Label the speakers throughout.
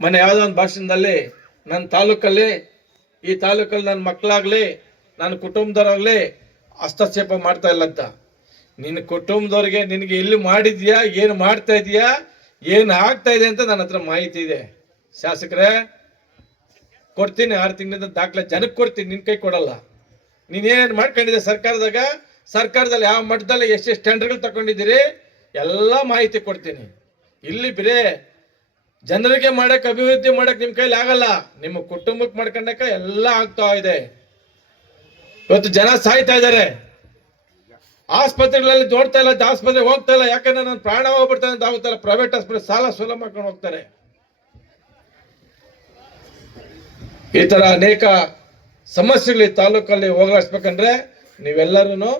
Speaker 1: ಮೊನ್ನೆ ಯಾವುದೋ ಒಂದು ಭಾಷಣದಲ್ಲಿ ನನ್ನ ತಾಲೂಕಲ್ಲಿ, ಈ ತಾಲೂಕಲ್ಲಿ ನನ್ನ ಮಕ್ಕಳಾಗ್ಲಿ, ನನ್ನ ಕುಟುಂಬದವರಾಗ್ಲಿ ಹಸ್ತಕ್ಷೇಪ ಮಾಡ್ತಾ ಇಲ್ಲ ಅಂತ. ನಿನ್ನ ಕುಟುಂಬದವ್ರಿಗೆ ನಿನಗೆ ಎಲ್ಲಿ ಮಾಡಿದ್ಯಾ, ಏನು ಮಾಡ್ತಾ ಇದೆಯಾ, ಏನು ಆಗ್ತಾ ಇದೆ ಅಂತ ನನ್ನ ಹತ್ರ ಮಾಹಿತಿ ಇದೆ. ಶಾಸಕರೇ, ಕೊಡ್ತೀನಿ, ಆರು ತಿಂಗಳಿಂದ ದಾಖಲೆ ಜನಕ್ಕೆ ಕೊಡ್ತೀನಿ, ನಿನ್ನ ಕೈ ಕೊಡಲ್ಲ. ನೀನೇನು ಮಾಡ್ಕೊಂಡಿದ್ದೆ ಸರ್ಕಾರದಾಗ? ಸರ್ಕಾರದಲ್ಲಿ ಯಾವ ಮಟ್ಟದಲ್ಲಿ ಎಷ್ಟೆಷ್ಟು ಟೆಂಡರ್ಗಳು ತಗೊಂಡಿದ್ದೀರಿ? ಎಲ್ಲ ಮಾಹಿತಿ ಕೊಡ್ತೀನಿ. ಇಲ್ಲಿ ಬೇರೆ ಜನರಿಗೆ ಮಾಡಕ್, ಅಭಿವೃದ್ಧಿ ಮಾಡಕ್ ನಿಮ್ ಕೈಲಿ ಆಗಲ್ಲ. ನಿಮ್ಮ ಕುಟುಂಬಕ್ಕೆ ಮಾಡ್ಕೊಂಡಕ ಎಲ್ಲ ಆಗ್ತಾ ಇದೆ. ಇವತ್ತು ಜನ ಸಾಯ್ತಾ ಇದ್ದಾರೆ. ಆಸ್ಪತ್ರೆಗಳಲ್ಲಿ ನೋಡ್ತಾ ಇಲ್ಲ ಆಸ್ಪತ್ರೆ ಹೋಗ್ತಾ ಇಲ್ಲ. ಯಾಕಂದ್ರೆ ನನ್ನ ಪ್ರಾಣ ಹೋಗ್ಬಿಡ್ತಾನೆ ಅಂತ ಆಗುತ್ತಲ್ಲ. ಪ್ರೈವೇಟ್ ಆಸ್ಪತ್ರೆ ಸಾಲ ಸೂಲ ಮಾಡ್ಕೊಂಡು ಹೋಗ್ತಾರೆ. ಈ ತರ ಅನೇಕ ಸಮಸ್ಯೆಗಳು ತಾಲೂಕಲ್ಲಿ ಹೋಗಲಾಡಿಸ್ಬೇಕಂದ್ರೆ ನೀವೆಲ್ಲರೂ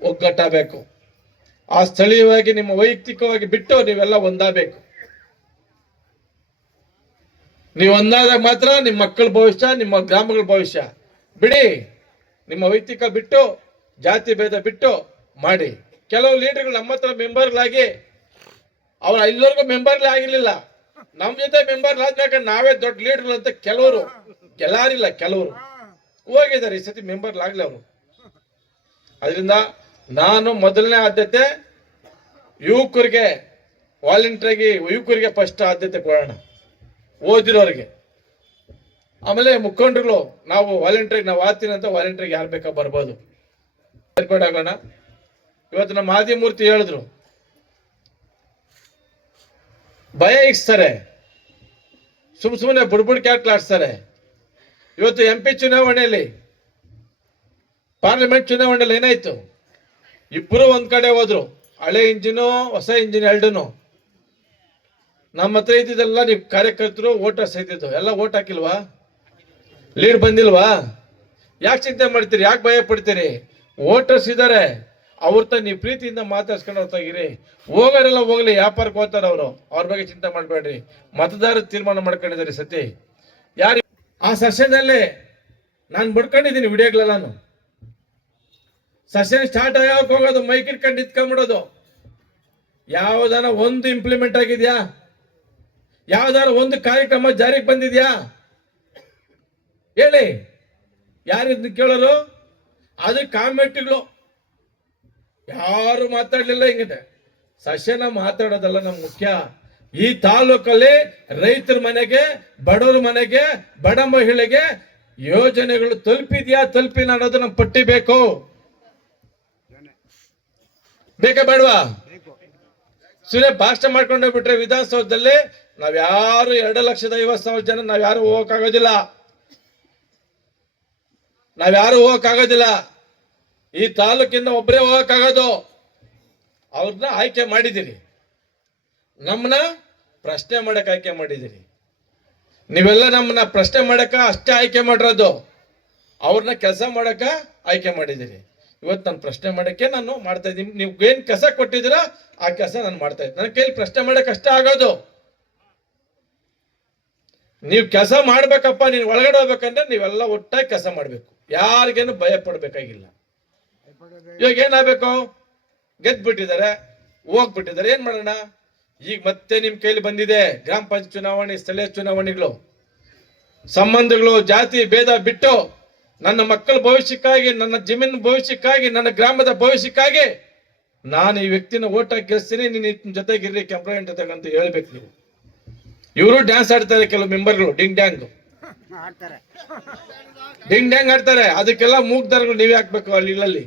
Speaker 1: ಒಗ್ಗಟ್ಟಾಗಬೇಕು ಆ ಸ್ಥಳೀಯವಾಗಿ, ನಿಮ್ಮ ವೈಯಕ್ತಿಕವಾಗಿ ಬಿಟ್ಟು ನೀವೆಲ್ಲ ಒಂದಾಗಬೇಕು. ನೀವು ಒಂದಾದಾಗ ಮಾತ್ರ ನಿಮ್ಮ ಮಕ್ಕಳ ಭವಿಷ್ಯ, ನಿಮ್ಮ ಗ್ರಾಮಗಳ ಭವಿಷ್ಯ. ಬಿಡಿ, ನಿಮ್ಮ ವೈಯಕ್ತಿಕ ಬಿಟ್ಟು, ಜಾತಿ ಭೇದ ಬಿಟ್ಟು ಮಾಡಿ. ಕೆಲವು ಲೀಡರ್ಗಳು ನಮ್ಮ ಹತ್ರ ಮೆಂಬರ್ಗಳಾಗಿ, ಅವ್ರು ಇಲ್ಲಿವರೆಗೂ ಮೆಂಬರ್ಗಳೇ ಆಗಿರ್ಲಿಲ್ಲ. ನಮ್ಮ ಜೊತೆ ಮೆಂಬರ್ ಆದ್ಮೇಲೆ ನಾವೇ ದೊಡ್ಡ ಲೀಡರ್ ಅಂತ ಕೆಲವರು ಕೆಲಾರಿಲ್ಲ ಕೆಲವರು. ಹೋಗಿದ್ದಾರೆ, ಈ ಸತಿ ಮೆಂಬರ್ ಆಗ್ಲಿ ಅವರು. ಅದರಿಂದ ನಾನು ಮೊದಲನೇ ಆದ್ಯತೆ ಯುವಕರಿಗೆ ವಾಲಂಟ್ರಿಗೆ ಯುವಕರಿಗೆ ಫಸ್ಟ್ ಆದ್ಯತೆ ಕೊಡೋಣ. ಓದಿರೋರಿಗೆ. ಆಮೇಲೆ ಮುಖಂಡರುಗಳು, ನಾವು ವಾಲಂಟ್ರಿಗೆ ನಾವು ಆತೀನಿ ಅಂತ ವಾಲಂಟ್ರಿಗೆ ಯಾರು ಬೇಕಾ ಬರ್ಬೋದು. ಏರ್ಪಾಡಾಗೋಣ ಇವತ್ತು ನಮ್ಮ ಆದಿಮೂರ್ತಿ ಹೇಳಿದ್ರು. ಭಯ ಇಕ್ಸ್ತಾರೆ ಸುಮ್ ಸುಮ್ಮನೆ ಬುಡ್ಬುಡ್ ಕ್ಯಾಟ್ಲಾಡ್ಸ್ತಾರೆ. ಇವತ್ತು ಎಂ ಪಿ ಚುನಾವಣೆಯಲ್ಲಿ ಪಾರ್ಲಿಮೆಂಟ್ ಚುನಾವಣೆಯಲ್ಲಿ ಏನಾಯ್ತು? ಇಬ್ಬರು ಒಂದ್ ಕಡೆ ಹೋದ್ರು. ಹಳೆ ಇಂಜಿನು ಹೊಸ ಇಂಜಿನ್ ಎರಡೂನು. ನಮ್ಮ ಹತ್ರ ಇದ್ದಿದ್ದೆಲ್ಲ ನಿಮ್ ಕಾರ್ಯಕರ್ತರು ವೋಟರ್ಸ್ ಇದ್ದಿದ್ದು ಎಲ್ಲ ಓಟ್ ಹಾಕಿಲ್ವಾ? ಲೀಡ್ ಬಂದಿಲ್ವಾ? ಯಾಕೆ ಚಿಂತೆ ಮಾಡ್ತೀರಿ? ಯಾಕೆ ಭಯ ಪಡ್ತೀರಿ? ವೋಟರ್ಸ್ ಇದ್ದಾರೆ ಅವ್ರ ನೀವು ಪ್ರೀತಿಯಿಂದ ಮಾತಾಡ್ಸ್ಕೊಂಡು ಹೋಗ್ತಾಗಿರಿ ಹೋಗೋರೆಲ್ಲ ಹೋಗ್ಲಿ, ವ್ಯಾಪಾರಕ್ಕೆ ಹೋಗ್ತಾರೆ ಅವರು. ಅವ್ರ ಬಗ್ಗೆ ಚಿಂತೆ ಮಾಡಬೇಡ್ರಿ. ಮತದಾರರು ತೀರ್ಮಾನ ಮಾಡ್ಕೊಂಡಿದ್ದಾರೆ ಸತಿ. ಯಾರು ಆ ಸಸ್ಯದಲ್ಲಿ ನಾನು ಬಡ್ಕೊಂಡಿದ್ದೀನಿ ವಿಡಿಯೋಗಳೆಲ್ಲಾನು ಸೆಷನ್ ಸ್ಟಾರ್ಟ್ ಆಗೋಕೆ ಹೋಗೋದು ಮೈಕ್ ಇಟ್ಕೊಂಡು ನಿಂತ್ಕೊಂಡ್ಬಿಡೋದು ಯಾವ್ದಾನ ಒಂದು ಇಂಪ್ಲಿಮೆಂಟ್ ಆಗಿದ್ಯಾ? ಯಾವ್ದಾರ ಒಂದು ಕಾರ್ಯಕ್ರಮ ಜಾರಿಗೆ ಬಂದಿದ್ಯಾ? ಹೇಳಿ. ಯಾರಿದ್ ಕೇಳೋರು ಅದು ಕಾಮೆಂಟ್ಗಳು. ಯಾರು ಮಾತಾಡ್ಲಿಲ್ಲ ಹಿಂಗಿದೆ. ಸಸ್ಯನ ಮಾತಾಡೋದಲ್ಲ ನಮ್ ಮುಖ್ಯ. ಈ ತಾಲೂಕಲ್ಲಿ ರೈತರ ಮನೆಗೆ, ಬಡವರ ಮನೆಗೆ, ಬಡ ಮಹಿಳೆಗೆ ಯೋಜನೆಗಳು ತಲುಪಿದ್ಯಾ, ತಲುಪಿಲ್ಲ ಅನ್ನೋದು ನಮ್ ಪಟ್ಟಿ ಬೇಕು. ಬೇಕಾ ಬೇಡವಾ? ಸುಮ್ಮನೆ ಭಾಷಣ ಮಾಡ್ಕೊಂಡು ಬಿಟ್ರೆ ವಿಧಾನಸೌಧದಲ್ಲಿ ನಾವ್ ಯಾರು ಎರಡು ಲಕ್ಷದ ಐವತ್ ಸಾವಿರ ಜನ ನಾವ್ ಯಾರು ನಾವ್ಯಾರು ನಾವ್ ಯಾರು ಹೋಗಕ್ಕಾಗೋದಿಲ್ಲ. ಈ ತಾಲೂಕಿಂದ ಒಬ್ಬರೇ ಹೋಗೋಕ್ಕಾಗೋದು. ಅವ್ರನ್ನ ಆಯ್ಕೆ ಮಾಡಿದಿರಿ ನಮ್ಮನ್ನ ಪ್ರಶ್ನೆ ಮಾಡಕ್ಕೆ ಆಯ್ಕೆ ಮಾಡಿದಿರಿ ನೀವೆಲ್ಲ ನಮ್ಮನ್ನ ಪ್ರಶ್ನೆ ಮಾಡಕ ಅಷ್ಟೇ ಆಯ್ಕೆ ಮಾಡಿರೋದು. ಅವ್ರನ್ನ ಕೆಲಸ ಮಾಡಕ ಆಯ್ಕೆ ಮಾಡಿದಿರಿ ಇವತ್ತು ನಾನು ಪ್ರಶ್ನೆ ಮಾಡಕ್ಕೆ ನಾನು ಮಾಡ್ತಾ ಇದ್ದೀನಿ. ನೀವು ಏನು ಕೆಲಸ ಕೊಟ್ಟಿದ್ದೀರಾ, ಆ ಕೆಲಸ ನಾನು ಮಾಡ್ತಾ ಇದ್ದೀನಿ. ನನ್ನ ಕೈಲಿ ಪ್ರಶ್ನೆ ಮಾಡಕ್ ಅಷ್ಟೇ ಆಗೋದು. ನೀವು ಕೆಲಸ ಮಾಡ್ಬೇಕಪ್ಪ, ನೀನು ಒಳಗಡೆ ಹೋಗ್ಬೇಕಂದ್ರೆ ನೀವೆಲ್ಲ ಒಟ್ಟಾಗಿ ಕೆಲಸ ಮಾಡ್ಬೇಕು. ಯಾರಿಗೇನು ಭಯ ಪಡ್ಬೇಕಾಗಿಲ್ಲ. ಇವಾಗ ಏನಾಗಬೇಕು? ಗೆದ್ದು ಬಿಟ್ಟಿದ್ದಾರೆ ಹೋಗ್ಬಿಟ್ಟಿದ್ದಾರೆ. ಏನ್ ಮಾಡೋಣ? ಈಗ ಮತ್ತೆ ನಿಮ್ ಕೈಲಿ ಬಂದಿದೆ ಗ್ರಾಮ ಪಂಚಾಯತ್ ಚುನಾವಣೆ, ಸ್ಥಳೀಯ ಚುನಾವಣೆಗಳು. ಸಂಬಂಧಗಳು, ಜಾತಿ, ಭೇದ ಬಿಟ್ಟು ನನ್ನ ಮಕ್ಕಳ ಭವಿಷ್ಯಕ್ಕಾಗಿ, ನನ್ನ ಜಮೀನು ಭವಿಷ್ಯಕ್ಕಾಗಿ, ನನ್ನ ಗ್ರಾಮದ ಭವಿಷ್ಯಕ್ಕಾಗಿ ನಾನು ಈ ವ್ಯಕ್ತಿನ ಓಟ್ ಹಾಕಿ ಗೆಲ್ಸ್ತೀನಿ, ನೀನು ಜೊತೆಗಿರ್ರಿ ಕಂಪ್ಲೇಂಟ್ ಅಂತ ಹೇಳ್ಬೇಕು ನೀವು. ಇವರು ಡ್ಯಾನ್ಸ್ ಆಡ್ತಾರೆ ಕೆಲವು ಮೆಂಬರ್ಗಳು ಡಿಂಗ್ ಡ್ಯಾಂಗ್ ಡಿಂಗ್ ಡ್ಯಾಂಗ್ ಆಡ್ತಾರೆ. ಅದಕ್ಕೆಲ್ಲ ಮೂಗ್ದಾರಗಳು ನೀವೇ ಹಾಕ್ಬೇಕು ಅಲ್ಲಿ